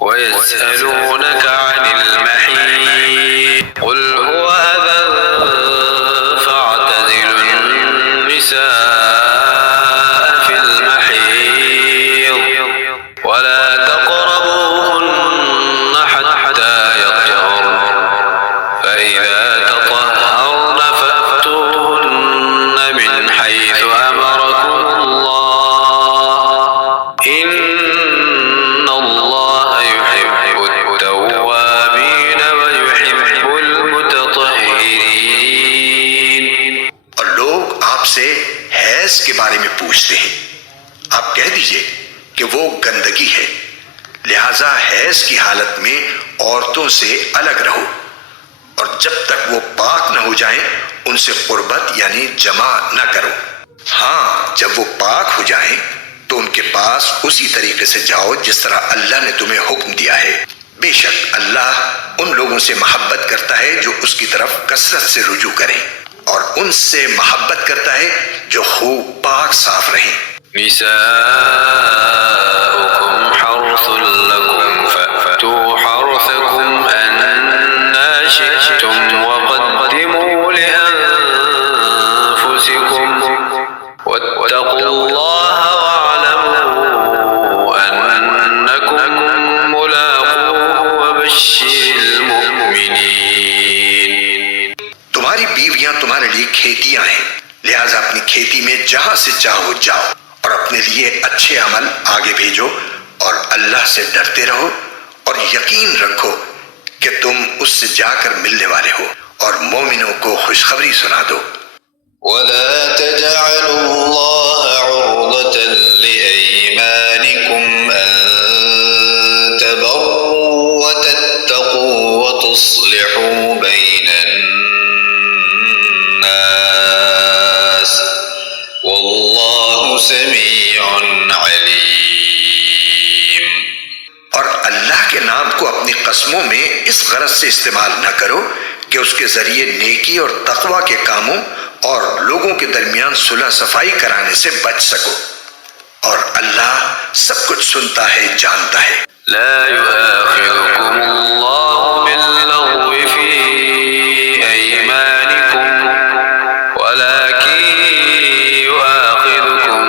ويسألونك عن المحيط قل هو أذى فاعتزلوا النساء في المحيط ولا تقربوهن حتى يطهرن فإذا تطهرن فأتوهن من حيث أمركم الله إن الله يحب التوابين ويحب المتطهرين۔ اور لوگ آپ سے حیض کے بارے میں پوچھتے ہیں، آپ کہہ دیجئے کہ وہ گندگی ہے، لہٰذا حیض کی حالت میں عورتوں سے الگ رہو، اور جب تک وہ پاک نہ ہو جائیں ان سے قربت یعنی جمع نہ کرو۔ ہاں جب وہ پاک ہو جائیں تو ان کے پاس اسی طریقے سے جاؤ جس طرح اللہ نے تمہیں حکم دیا ہے، بے شک اللہ ان لوگوں سے محبت کرتا ہے جو اس کی طرف کثرت سے رجوع کریں، اور ان سے محبت کرتا ہے جو خوب پاک صاف رہیں۔ نساؤكم حرث لكم فأتوا حرثكم أنا شئتم وقدموا لأنفسكم واتقوا الله واعلموا أنكم ملاقوه وبشر المؤمنين۔ تمہاری بیویاں تمہارے لیے کھیتیاں ہیں، لہٰذا اپنی کھیتی میں جہاں سے چاہو جاؤ، اور اپنے لیے اچھے عمل آگے بھیجو، اور اللہ سے ڈرتے رہو، اور یقین رکھو کہ تم اس سے جا کر ملنے والے ہو، اور مومنوں کو خوشخبری سنا دو۔ ولا تجعلوا الله عرضة لأيمانكم أن تبروا وتتقوا وتصلحوا بين الناس والله سميع عليم۔ اور اللہ کے نام کو اپنی قسموں میں اس غرض سے استعمال نہ کرو کہ اس کے ذریعے نیکی اور تقوی کے کاموں اور لوگوں کے درمیان صلح صفائی کرانے سے بچ سکو، اور اللہ سب کچھ سنتا ہے، جانتا ہے۔ لا يؤاخذكم الله باللغو في أيمانكم ولكن يؤاخذكم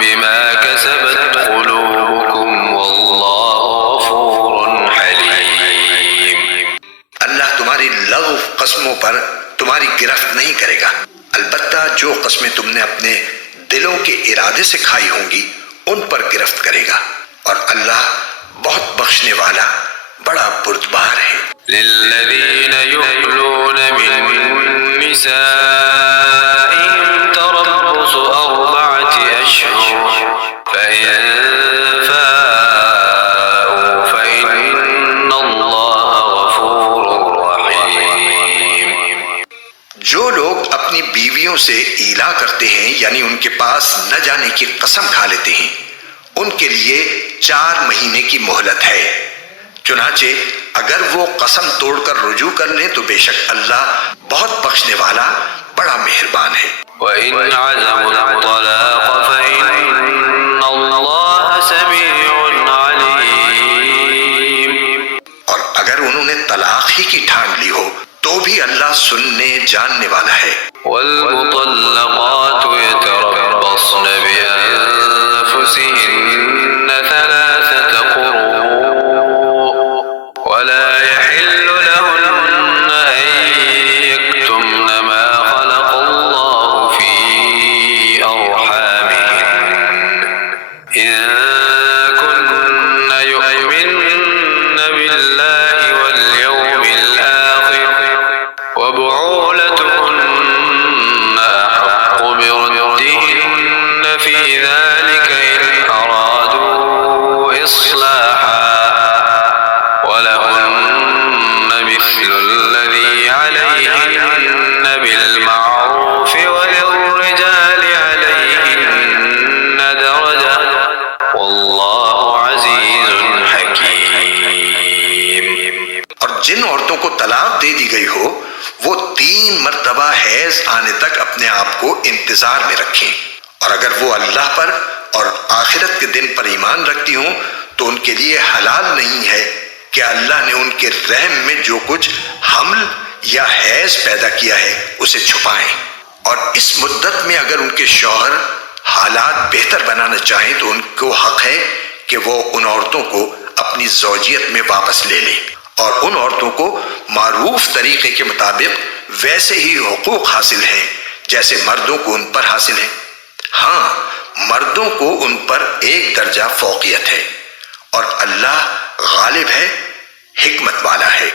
بما كسبت قلوبكم والله غفور حليم۔ اللہ تمہاری لغو قسموں پر تمہاری گرفت نہیں کرے گا، البتہ جو قسمیں تم نے اپنے دلوں کے ارادے سے کھائی ہوں گی ان پر گرفت کرے گا، اور اللہ بہت بخشنے والا بڑا بردبار ہے۔ للذين يؤلون من نسائهم تربص 4 أشهر فإن فاءوا فإن الله غفور رحيم۔ جو لوگ اپنی بیویوں سے ایلا کرتے ہیں یعنی ان کے پاس نہ جانے کی قسم کھا لیتے ہیں، ان کے لیے 4 مہینے کی مہلت ہے، چنانچہ اگر وہ قسم توڑ کر رجوع کر لیں تو بے شک اللہ بہت بخشنے والا بڑا مہربان ہے۔ وَإِنْ عَزَمُوا الطَّلَاقَ فَإِنَّ اللَّهَ سَمِيعٌ عَلِيمٌ۔ اور اگر انہوں نے طلاق ہی کی ٹھان لی ہو تو بھی اللہ سننے جاننے والا ہے۔ وَالْمُطَلَّقَاتُ يَتَرَبَّصْنَ بِأَنفُسِهِنَّ 3 قُرُوء ولا يحل لهن أن يكتمن ما خلق الله في أرحامهن إن كن يؤمن بالله واليوم الآخر وبعولتهن أحق بردهن في ذلك إن أرادوا إصلاحا ولهن مثل الذي عليهن بالمعروف وللرجال عليهن درجة والله عزيز حكيم۔ اور جن عورتوں کو طلاق دے دی گئی ہو وہ 3 مرتبہ حیض آنے تک اپنے آپ کو انتظار میں رکھیں، اور اگر وہ اللہ پر اور آخرت کے دن پر ایمان رکھتی ہوں تو ان کے لیے حلال نہیں ہے کہ اللہ نے ان کے رحم میں جو کچھ حمل یا حیض پیدا کیا ہے اسے چھپائیں، اور اس مدت میں اگر ان کے شوہر حالات بہتر بنانا چاہیں تو ان کو حق ہے کہ وہ ان عورتوں کو اپنی زوجیت میں واپس لے لیں، اور ان عورتوں کو معروف طریقے کے مطابق ویسے ہی حقوق حاصل ہیں جیسے مردوں کو ان پر حاصل ہیں۔ ہاں، مردوں کو ان پر ایک درجہ فوقیت ہے، اور اللہ غالب ہے، حکمت والا ہے۔